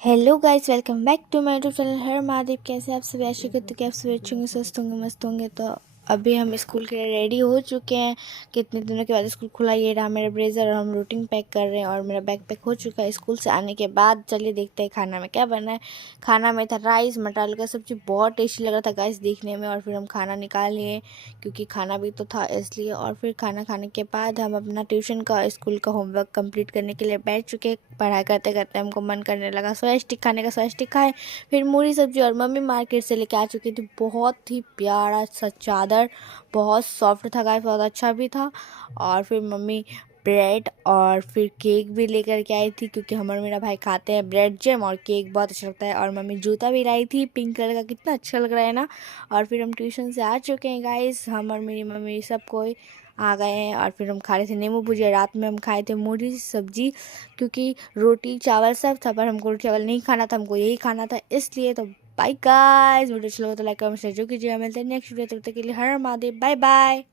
Hello guys, welcome back to my YouTube channel Har Mahadev. कैसे आप सभी? आशा करते कि आप सभी अच्छे होंगे, स्वस्थ होंगे, मस्त होंगे। तो अभी हम स्कूल के लिए रेडी हो चुके हैं। कितने दिनों के बाद स्कूल खुला। ये रहा मेरा ब्लेजर और हम रूटीन पैक कर रहे हैं और मेरा बैग पैक हो चुका है। स्कूल से आने के बाद चलिए देखते हैं खाना में क्या बना है। खाना में था राइस, मटर आलू का सब्जी। बहुत टेस्टी लग रहा था गाइस देखने में। और फिर हम खाना निकाल लिए क्योंकि खाना भी तो था इसलिए। और फिर खाना खाने के बाद हम अपना ट्यूशन का स्कूल का होमवर्क कंप्लीट करने के लिए बैठ चुके। पढ़ाई करते करते हमको मन करने लगा सोया स्टिक खाने का। सोया स्टिक खाए, फिर मूली सब्जी। और मम्मी मार्केट से लेके आ चुकी थी बहुत ही प्यारा सा चादर, बहुत सॉफ्ट था गाइस, बहुत अच्छा भी था। और फिर मम्मी ब्रेड और फिर केक भी लेकर के आई थी क्योंकि हम और मेरा भाई खाते हैं ब्रेड जैम और केक बहुत अच्छा लगता है। और मम्मी जूता भी लाई थी पिंक कलर का, कितना अच्छा लग रहा है ना। और फिर हम ट्यूशन से आ चुके हैं गाइस, हम और मेरी मम्मी सब कोई आ गए हैं। और फिर हम खा रहे थे नींबू भुजिया। रात में हम खाए थे मूली सब्जी क्योंकि रोटी चावल सब था, पर हमको रोटी चावल नहीं खाना था, हमको यही खाना था इसलिए। तो बाय गाइस, वीडियो अच्छा लगा तो लाइक कमेंट शेयर जरूर कीजिएगा। मिलते हैं नेक्स्ट वीडियो, तब तक के लिए हर महादेव, बाय बाय।